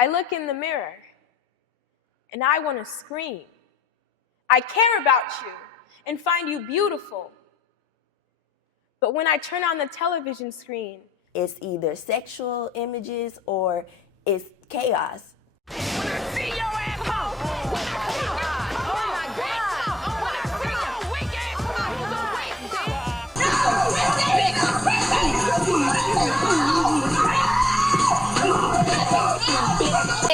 I look in the mirror and I want to scream. I care about you and find you beautiful. But when I turn on the television screen, it's either sexual images or it's chaos. When I see your asshole, when I see your when I see your weak ass,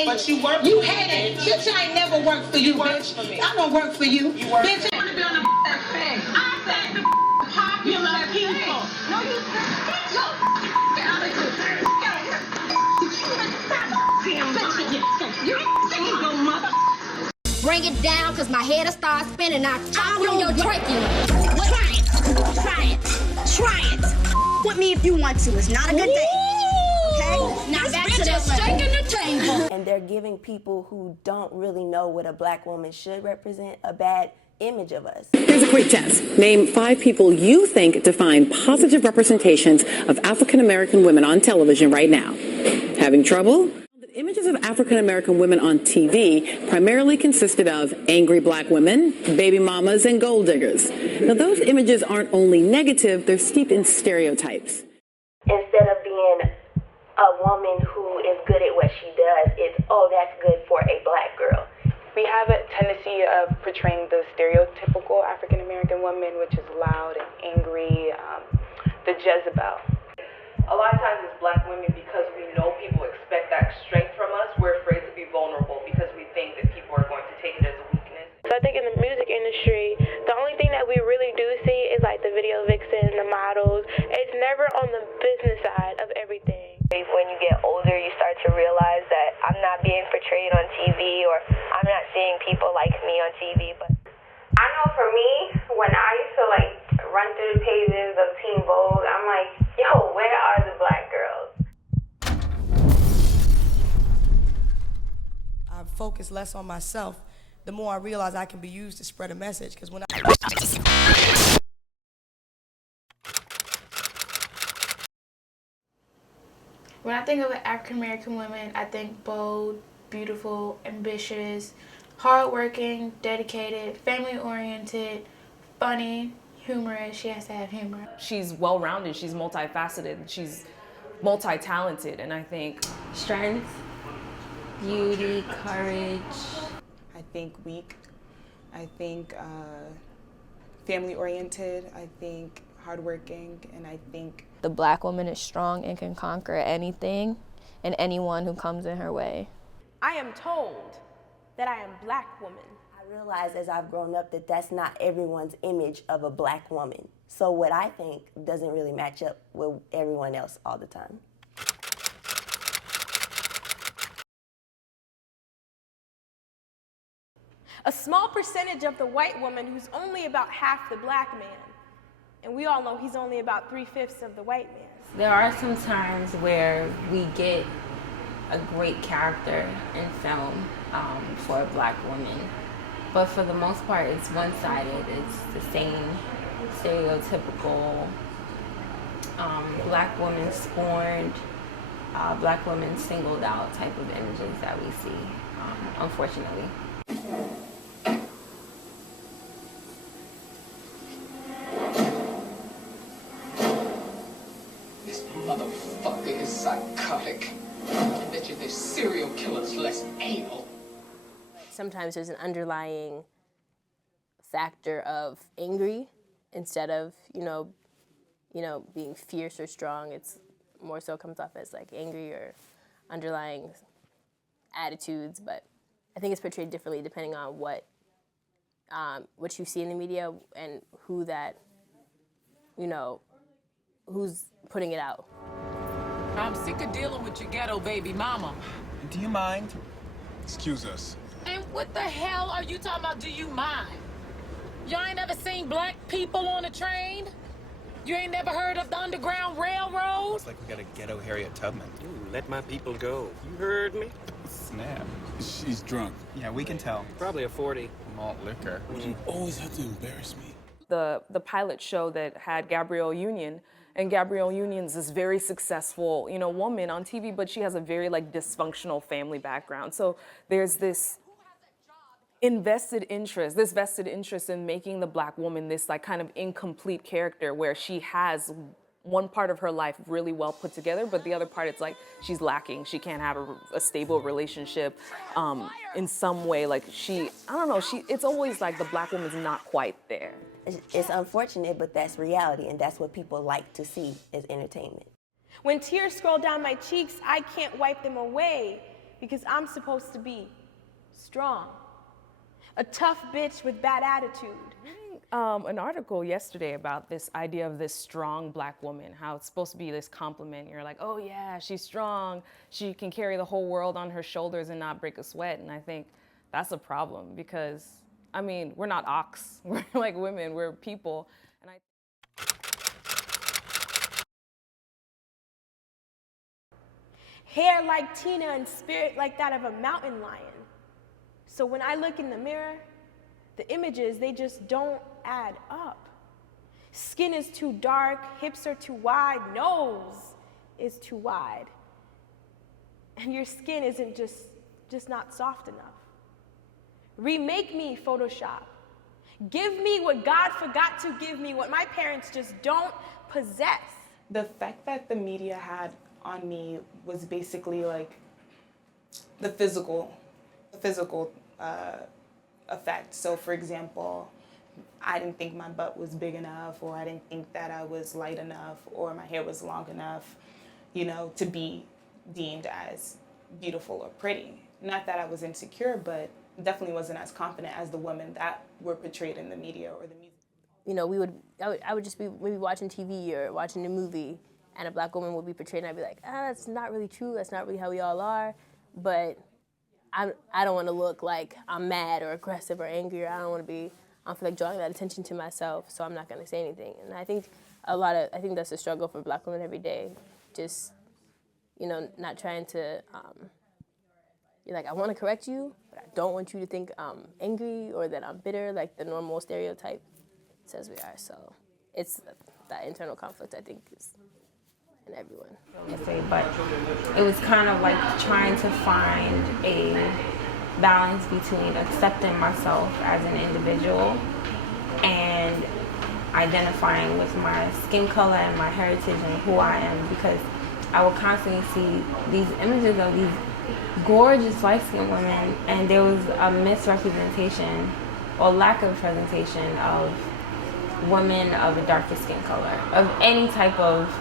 but you work. You had it. Bitch, I ain't never worked for you, bitch. For me. I don't work for you. You work. Bitch, I want to be on the thing. I said the popular people. No, you said get your out of here. Bring it down, cause my head'll start spinning. I'll chop on your trachea. Try it. With me if you want to. It's not a good day. Okay? Now back to the shaking the table. And they're giving people who don't really know what a black woman should represent a bad image of us. Here's a quick test. Name 5 people you think define positive representations of African American women on television right now. Having trouble? The images of African American women on TV primarily consisted of angry black women, baby mamas, and gold diggers. Now, those images aren't only negative, they're steeped in stereotypes. Instead of being a woman who is good at what she does, it's, oh, that's good for a black girl. We have a tendency of portraying the stereotypical African American woman, which is loud and angry, the Jezebel. A lot of times as black women, because we know people expect that strength from us, we're afraid to be vulnerable because we think that people are going to take it as a weakness. So I think in the music industry, the only thing that we really do see is like the video vixens, the models. It's never on the business side of everything. When you get older, you start to realize that I'm not being portrayed on TV, or I'm not seeing people like me on TV. But I know for me, when I used to like run through the pages of Teen Vogue, I'm like, yo, where are the black girls? I focus less on myself, the more I realize I can be used to spread a message. Because when I think of African American women, I think bold, beautiful, ambitious, hardworking, dedicated, family oriented, funny, humorous. She has to have humor. She's well-rounded, she's multifaceted, she's multi-talented, and I think strength, beauty, courage. I think weak. I think family oriented. I think hardworking, and I think the black woman is strong and can conquer anything and anyone who comes in her way. I am told that I am black woman. I realize as I've grown up that that's not everyone's image of a black woman. So what I think doesn't really match up with everyone else all the time. A small percentage of the white woman who's only about half the black man. And we all know he's only about 3/5 of the white man. There are some times where we get a great character in film for a black woman. But for the most part, it's one-sided. It's the same stereotypical black woman scorned, black women singled out type of images that we see, unfortunately. This motherfucker is psychotic. I bet you this serial killer's less anal. Sometimes there's an underlying factor of angry instead of, being fierce or strong. It's more so comes off as like angry or underlying attitudes, but I think it's portrayed differently depending on what you see in the media and who that, who's putting it out. I'm sick of dealing with your ghetto baby mama. Do you mind? Excuse us. And what the hell are you talking about, do you mind? Y'all ain't never seen black people on a train? You ain't never heard of the Underground Railroad? It's like we got a ghetto Harriet Tubman. Ooh, let my people go. You heard me? Snap. She's drunk. Yeah, we can tell. Probably a 40. Malt liquor. You always have to embarrass me. The pilot show that had Gabrielle Union And Gabrielle Union's this very successful, you know, woman on TV, but she has a very like dysfunctional family background. So there's this vested interest in making the Black woman this like kind of incomplete character where she has one part of her life really well put together, but the other part it's like she's lacking. She can't have a stable relationship in some way. Like I don't know, it's always like the Black woman's not quite there. It's unfortunate, but that's reality, and that's what people like to see as entertainment. When tears scroll down my cheeks, I can't wipe them away because I'm supposed to be strong. A tough bitch with bad attitude. An article yesterday about this idea of this strong Black woman, how it's supposed to be this compliment. You're like, oh yeah, she's strong. She can carry the whole world on her shoulders and not break a sweat. And I think that's a problem because, I mean, we're not ox. We're like women, we're people. And Hair like Tina and spirit like that of a mountain lion. So when I look in the mirror, the images, they just don't add up. Skin is too dark, hips are too wide, nose is too wide. And your skin isn't just not soft enough. Remake me, Photoshop. Give me what God forgot to give me, what my parents just don't possess. The effect that the media had on me was basically like the physical effect. So for example, I didn't think my butt was big enough, or I didn't think that I was light enough, or my hair was long enough, you know, to be deemed as beautiful or pretty. Not that I was insecure, but definitely wasn't as confident as the women that were portrayed in the media or the music. You know, I would just be maybe watching TV or watching a movie, and a Black woman would be portrayed, and I'd be like, that's not really true. That's not really how we all are. But I don't want to look like I'm mad or aggressive or angry, or I don't feel like drawing that attention to myself, so I'm not going to say anything. And I think that's a struggle for Black women every day. Just, you know, not trying to, you're like, I want to correct you, but I don't want you to think I'm angry or that I'm bitter, like the normal stereotype says we are. So it's that internal conflict, I think, is in everyone. But it was kind of like trying to find a balance between accepting myself as an individual and identifying with my skin color and my heritage and who I am, because I would constantly see these images of these gorgeous light-skinned women, and there was a misrepresentation or lack of presentation of women of a darker skin color, of any type of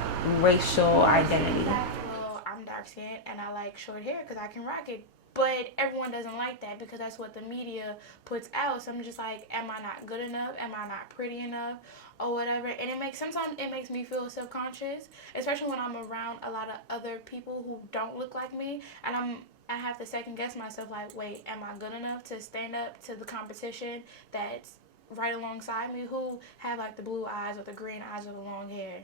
racial identity. Well, I'm dark-skinned and I like short hair because I can rock it. But everyone doesn't like that because that's what the media puts out. So I'm just like, am I not good enough? Am I not pretty enough? Or whatever. And sometimes it makes me feel self-conscious, especially when I'm around a lot of other people who don't look like me. And I have to second guess myself, like, wait, am I good enough to stand up to the competition that's right alongside me, who have like the blue eyes or the green eyes or the long hair?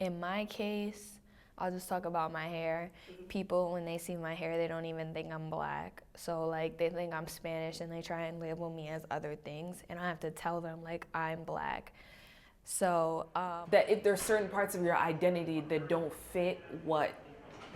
In my case, I'll just talk about my hair. People, when they see my hair, they don't even think I'm Black. So like they think I'm Spanish and they try and label me as other things, and I have to tell them like I'm Black. So that if there's certain parts of your identity that don't fit what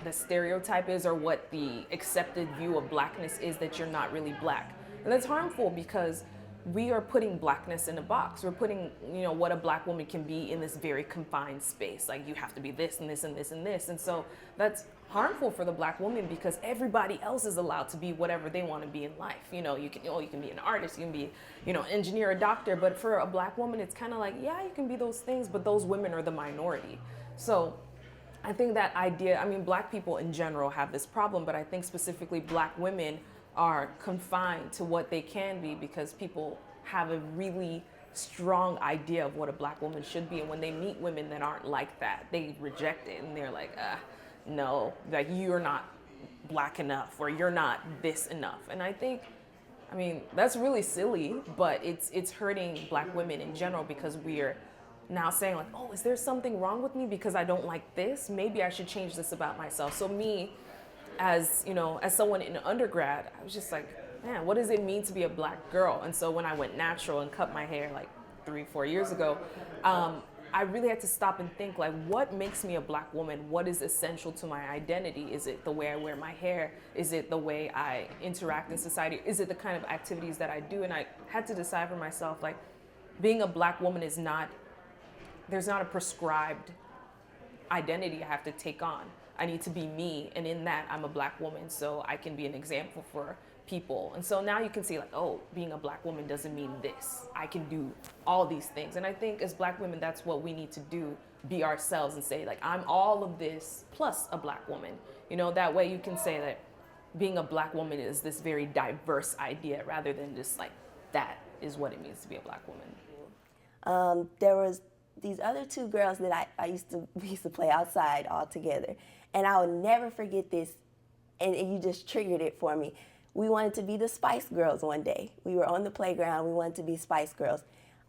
the stereotype is or what the accepted view of Blackness is, that you're not really Black. And that's harmful because we are putting Blackness in a box. We're putting, you know, what a Black woman can be in this very confined space. Like, you have to be this and this and this and this. And so that's harmful for the Black woman because everybody else is allowed to be whatever they want to be in life. You know, you can be an artist, you can be, you know, an engineer, a doctor. But for a Black woman, it's kind of like, yeah, you can be those things, but those women are the minority. So I think that idea, I mean, Black people in general have this problem, but I think specifically Black women are confined to what they can be because people have a really strong idea of what a Black woman should be, and when they meet women that aren't like that, they reject it and they're like, no, like you're not Black enough or you're not this enough. And I think, I mean, that's really silly, but it's hurting Black women in general because we're now saying like, oh, is there something wrong with me because I don't like this? Maybe I should change this about myself. So me, as you know, as someone in undergrad, I was just like, man, what does it mean to be a Black girl? And so when I went natural and cut my hair like 3-4 years ago, I really had to stop and think, like, what makes me a black woman? What is essential to my identity? Is it the way I wear my hair? Is it the way I interact in society? Is it the kind of activities that I do? And I had to decide for myself, like, being a black woman is not, there's not a prescribed identity I have to take on. I need to be me, and in that, I'm a black woman, so I can be an example for people. And so now you can see, like, oh, being a black woman doesn't mean this. I can do all these things. And I think as black women, that's what we need to do, be ourselves and say, like, I'm all of this plus a black woman. You know, that way you can say that being a black woman is this very diverse idea rather than just like, that is what it means to be a black woman. There was these other two girls that I used to play outside all together. And I will never forget this, and you just triggered it for me. We wanted to be the Spice Girls one day. We were on the playground, we wanted to be Spice Girls.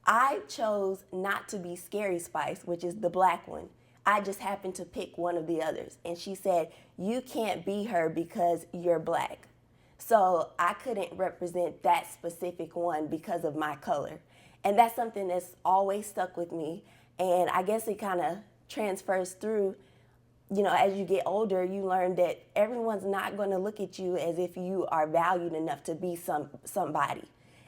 I chose not to be Scary Spice, which is the black one. I just happened to pick one of the others. And she said, you can't be her because you're black. So I couldn't represent that specific one because of my color. And that's something that's always stuck with me. And I guess it kind of transfers through, you know, as you get older, you learn that everyone's not going to look at you as if you are valued enough to be somebody.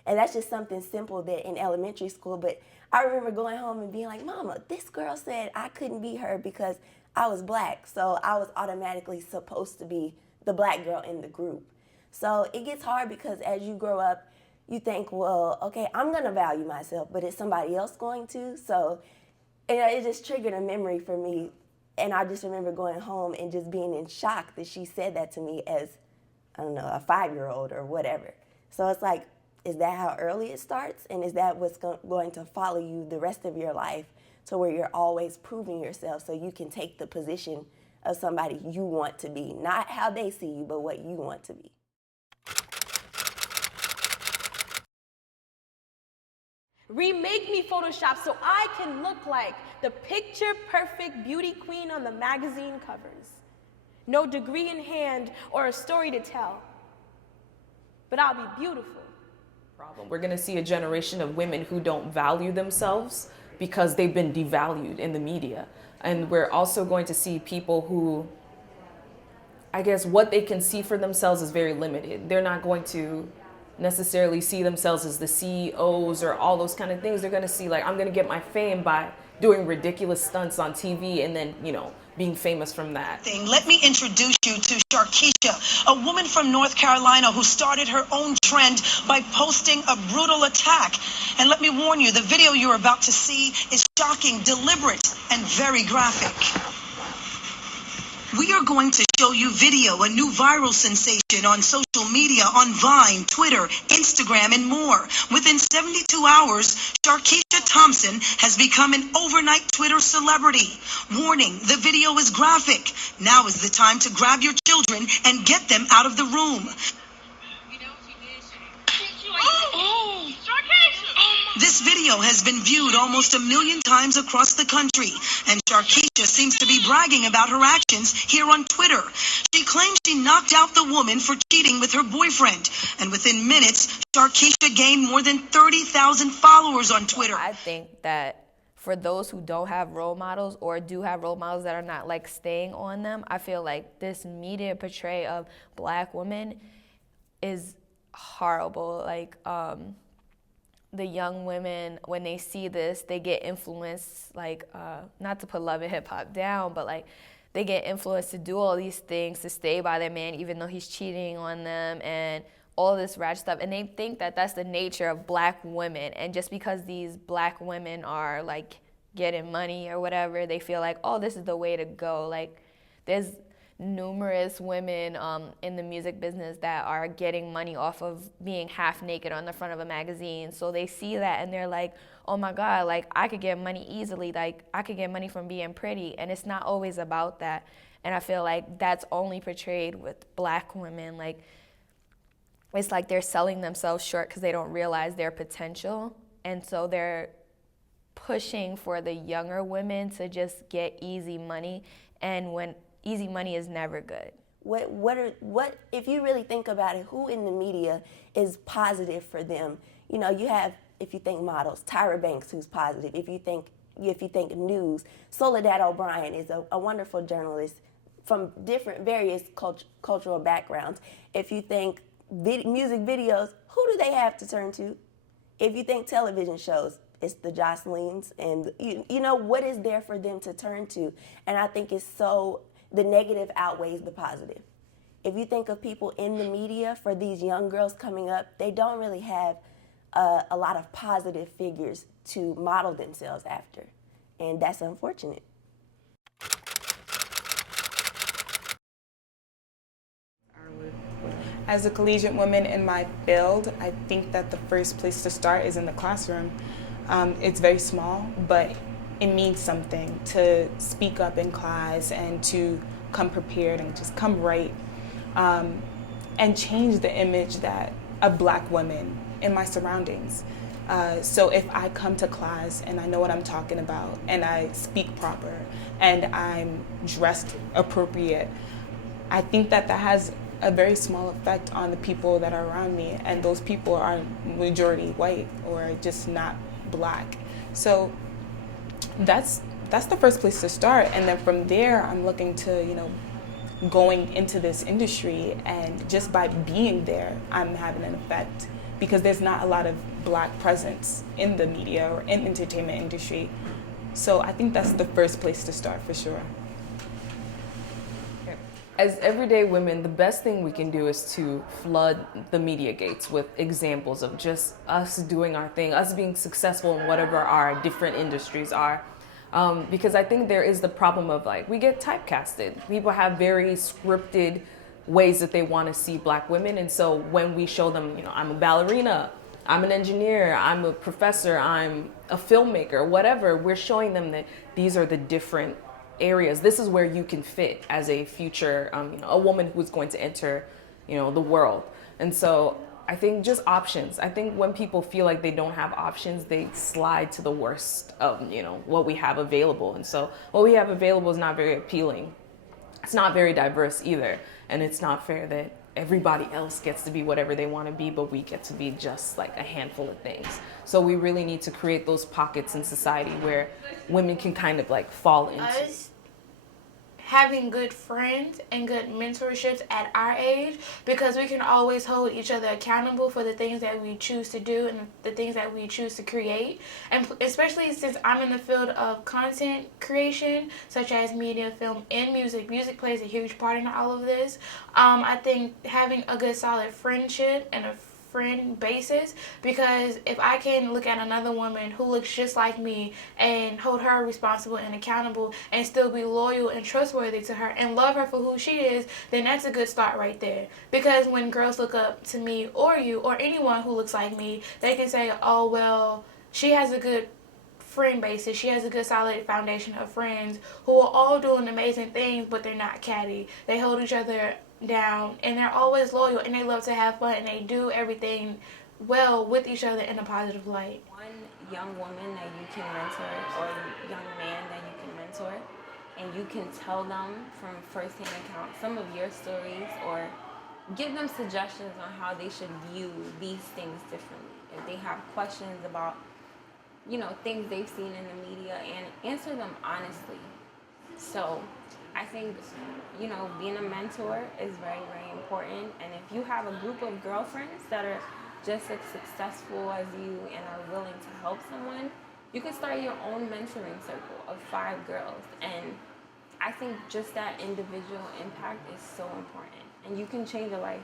And that's just something simple that in elementary school, but I remember going home and being like, Mama, this girl said I couldn't be her because I was black, so I was automatically supposed to be the black girl in the group. So it gets hard because as you grow up, you think, well, okay, I'm going to value myself, but is somebody else going to? So you know, it just triggered a memory for me. And I just remember going home and just being in shock that she said that to me as, I don't know, a 5-year-old or whatever. So it's like, is that how early it starts? And is that what's going to follow you the rest of your life to where you're always proving yourself so you can take the position of somebody you want to be? Not how they see you, but what you want to be. Remake me Photoshop so I can look like the picture-perfect beauty queen on the magazine covers. No degree in hand or a story to tell, but I'll be beautiful. We're gonna see a generation of women who don't value themselves because they've been devalued in the media. And we're also going to see people who, I guess, what they can see for themselves is very limited. They're not going to necessarily see themselves as the CEOs or all those kind of things. They're gonna see, like, I'm gonna get my fame by doing ridiculous stunts on TV and then, you know, being famous from that. Let me introduce you to Sharkeisha, a woman from North Carolina who started her own trend by posting a brutal attack. And let me warn you, the video you're about to see is shocking, deliberate, and very graphic. We are going to show you video, a new viral sensation on social media, on Vine, Twitter, Instagram, and more. Within 72 hours, Sharkeisha Thompson has become an overnight Twitter celebrity. Warning, the video is graphic. Now is the time to grab your children and get them out of the room. This video has been viewed almost 1 million times across the country, and Sharkeisha seems to be bragging about her actions here on Twitter. She claims she knocked out the woman for cheating with her boyfriend, and within minutes, Sharkeisha gained more than 30,000 followers on Twitter. I think that for those who don't have role models or do have role models that are not like staying on them, I feel like this media portrayal of black women is horrible. Like, the young women, when they see this, they get influenced, like, not to put Love and Hip Hop down, but like, they get influenced to do all these things, to stay by their man, even though he's cheating on them, and all this ratchet stuff. And they think that that's the nature of black women. And just because these black women are like getting money or whatever, they feel like, oh, this is the way to go. Like, there's numerous women in the music business that are getting money off of being half naked on the front of a magazine. So they see that and they're like, oh my God, like, I could get money easily. Like, I could get money from being pretty. And it's not always about that. And I feel like that's only portrayed with black women. Like, it's like they're selling themselves short because they don't realize their potential. And so they're pushing for the younger women to just get easy money. And when easy money is never good. What if you really think about it, who in the media is positive for them? You know, you have, if you think models, Tyra Banks, who's positive. If you think if you think news, Soledad O'Brien is a wonderful journalist from various cultural backgrounds. If you think music videos, who do they have to turn to? If you think television shows, it's the Jocelyn's, and you know, what is there for them to turn to? And I think it's the negative outweighs the positive. If you think of people in the media, for these young girls coming up, they don't really have a lot of positive figures to model themselves after, and that's unfortunate. As a collegiate woman in my field, I think that the first place to start is in the classroom. It's very small, but it means something to speak up in class and to come prepared and just come right, and change the image of Black women in my surroundings. So if I come to class and I know what I'm talking about and I speak proper and I'm dressed appropriate, I think that has a very small effect on the people that are around me, and those people are majority white or just not Black. So that's the first place to start, and then from there I'm looking to, going into this industry, and just by being there I'm having an effect, because there's not a lot of Black presence in the media or in entertainment industry. So I think that's the first place to start for sure. As everyday women, the best thing we can do is to flood the media gates with examples of just us doing our thing, us being successful in whatever our different industries are. Because I think there is the problem of we get typecasted. People have very scripted ways that they want to see Black women. And so when we show them, I'm a ballerina, I'm an engineer, I'm a professor, I'm a filmmaker, whatever, we're showing them that these are the different areas. This is where you can fit as a future, a woman who's going to enter, the world. And so I think just options. I think when people feel like they don't have options, they slide to the worst of, what we have available. And so what we have available is not very appealing. It's not very diverse either. And it's not fair that everybody else gets to be whatever they want to be, but we get to be just like a handful of things. So we really need to create those pockets in society where women can kind of fall into. Us having good friends and good mentorships at our age, because we can always hold each other accountable for the things that we choose to do and the things that we choose to create. And especially since I'm in the field of content creation, such as media, film, and music. Music plays a huge part in all of this. I think having a good solid friendship and a friend basis, because if I can look at another woman who looks just like me and hold her responsible and accountable and still be loyal and trustworthy to her and love her for who she is, then that's a good start right there. Because when girls look up to me or you or anyone who looks like me, they can say, oh, well, she has a good friend basis, she has a good solid foundation of friends who are all doing amazing things, but they're not catty. They hold each other down and they're always loyal and they love to have fun and they do everything well with each other in a positive light. One young woman that you can mentor or young man that you can mentor, and you can tell them from firsthand account some of your stories or give them suggestions on how they should view these things differently. If they have questions about things they've seen in the media, and answer them honestly. So I think, being a mentor is very, very important. And if you have a group of girlfriends that are just as successful as you and are willing to help someone, you can start your own mentoring circle of 5 girls. And I think just that individual impact is so important. And you can change a life.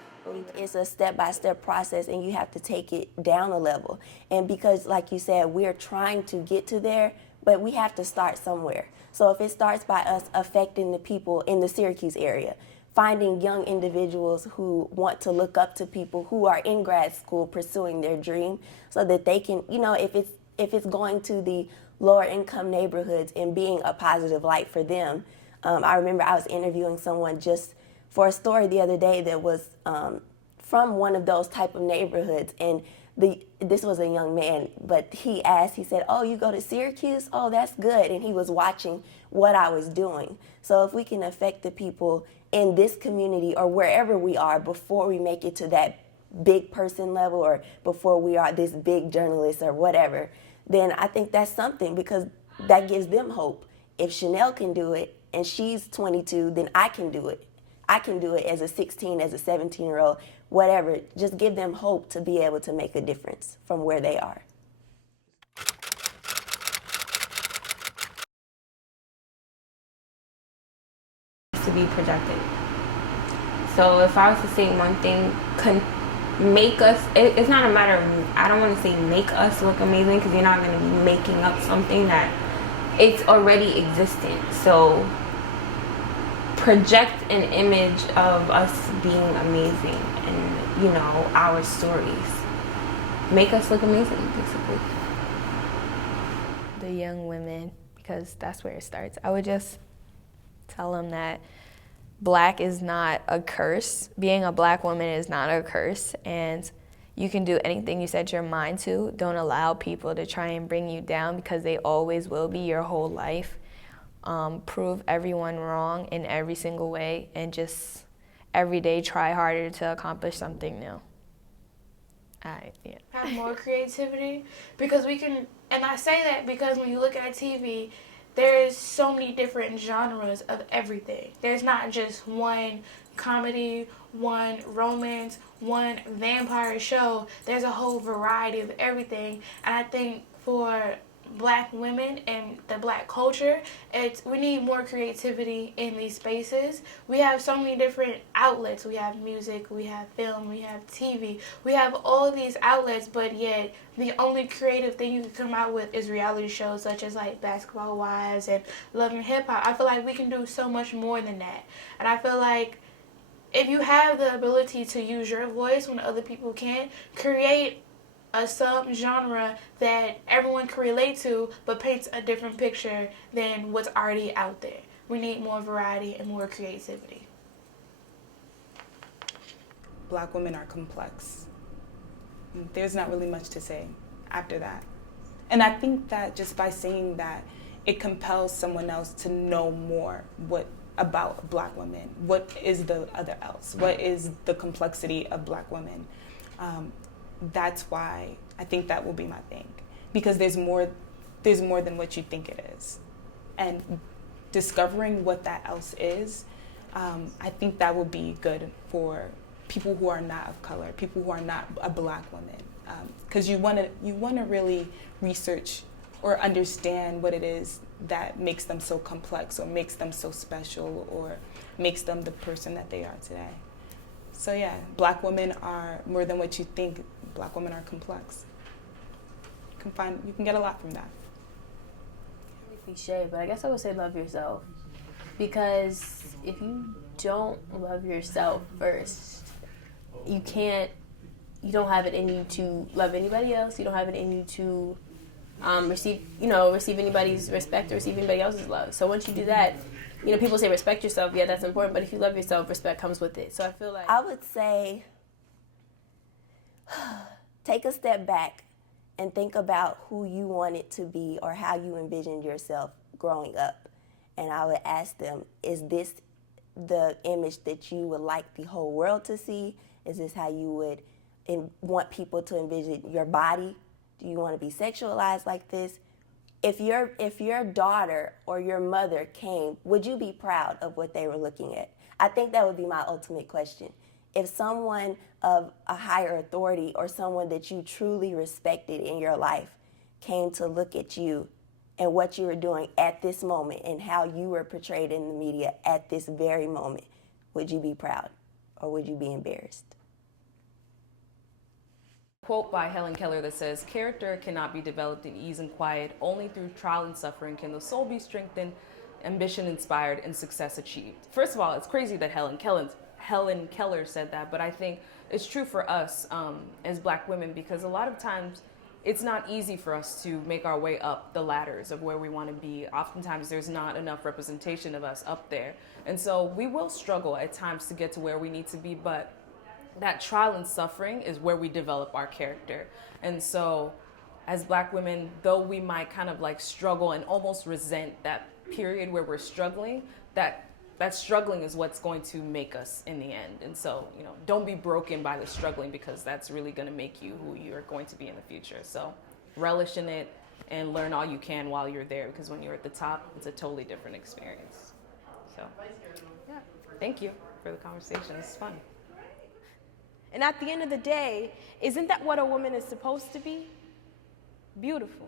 It's a step-by-step process, and you have to take it down a level. And because, like you said, we're trying to get to there, but we have to start somewhere. So if it starts by us affecting the people in the Syracuse area, finding young individuals who want to look up to people who are in grad school pursuing their dream, so that they can, if it's going to the lower income neighborhoods and being a positive light for them. I remember I was interviewing someone just for a story the other day that was from one of those type of neighborhoods, and this was a young man, but he said, oh, you go to Syracuse? Oh, that's good. And he was watching what I was doing. So if we can affect the people in this community or wherever we are before we make it to that big person level or before we are this big journalist or whatever, then I think that's something, because that gives them hope. If Chanel can do it and she's 22, then I can do it. I can do it as a 16, as a 17-year-old, whatever. Just give them hope to be able to make a difference from where they are. To be projected. So if I was to say one thing, make us, it's not a matter of, I don't want to say make us look amazing, because you're not going to be making up something that it's already existent. So project an image of us being amazing and, you know, our stories. Make us look amazing, basically. The young women, because that's where it starts. I would just tell them that Black is not a curse. Being a Black woman is not a curse, and you can do anything you set your mind to. Don't allow people to try and bring you down, because they always will be your whole life. Prove everyone wrong in every single way, and just every day try harder to accomplish something new. Have more creativity, because we can, and I say that because when you look at TV, there's so many different genres of everything. There's not just one comedy, one romance, one vampire show. There's a whole variety of everything. And I think for Black women and the Black culture, we need more creativity in these spaces. We have so many different outlets. We have music, we have film, we have TV. We have all these outlets, but yet the only creative thing you can come out with is reality shows such as like Basketball Wives and Love and Hip Hop. I feel like we can do so much more than that. And I feel like if you have the ability to use your voice when other people can't, create a sub-genre that everyone can relate to, but paints a different picture than what's already out there. We need more variety and more creativity. Black women are complex. There's not really much to say after that. And I think that just by saying that, it compels someone else to know more about Black women. What is the other else? What is the complexity of Black women? That's why I think that will be my thing, because there's more than what you think it is, and discovering what that else is, I think that will be good for people who are not of color, people who are not a Black woman, because you want to really research or understand what it is that makes them so complex, or makes them so special, or makes them the person that they are today. So yeah, Black women are more than what you think. Black women are complex. You can get a lot from that. Cliche, but I guess I would say love yourself, because if you don't love yourself first, you don't have it in you to love anybody else. You don't have it in you to receive anybody's respect or receive anybody else's love. So once you do that, people say respect yourself. Yeah, that's important. But if you love yourself, respect comes with it. So I feel like I would say take a step back and think about who you wanted to be or how you envisioned yourself growing up. And I would ask them, is this the image that you would like the whole world to see? Is this how you would want people to envision your body? Do you want to be sexualized like this? If your daughter or your mother came, would you be proud of what they were looking at? I think that would be my ultimate question. If someone of a higher authority or someone that you truly respected in your life came to look at you and what you were doing at this moment and how you were portrayed in the media at this very moment, would you be proud or would you be embarrassed? Quote by Helen Keller that says, "Character cannot be developed in ease and quiet. Only through trial and suffering can the soul be strengthened, ambition inspired, and success achieved." First of all, it's crazy that Helen Keller said that, but I think it's true for us as Black women, because a lot of times it's not easy for us to make our way up the ladders of where we want to be. Oftentimes there's not enough representation of us up there. And so we will struggle at times to get to where we need to be, but that trial and suffering is where we develop our character. And so as Black women, though we might kind of like struggle and almost resent that period where we're struggling, that struggling is what's going to make us in the end. And so, don't be broken by the struggling, because that's really going to make you who you're going to be in the future. So relish in it and learn all you can while you're there, because when you're at the top, it's a totally different experience. So, yeah, thank you for the conversation. It's fun. And at the end of the day, isn't that what a woman is supposed to be? Beautiful.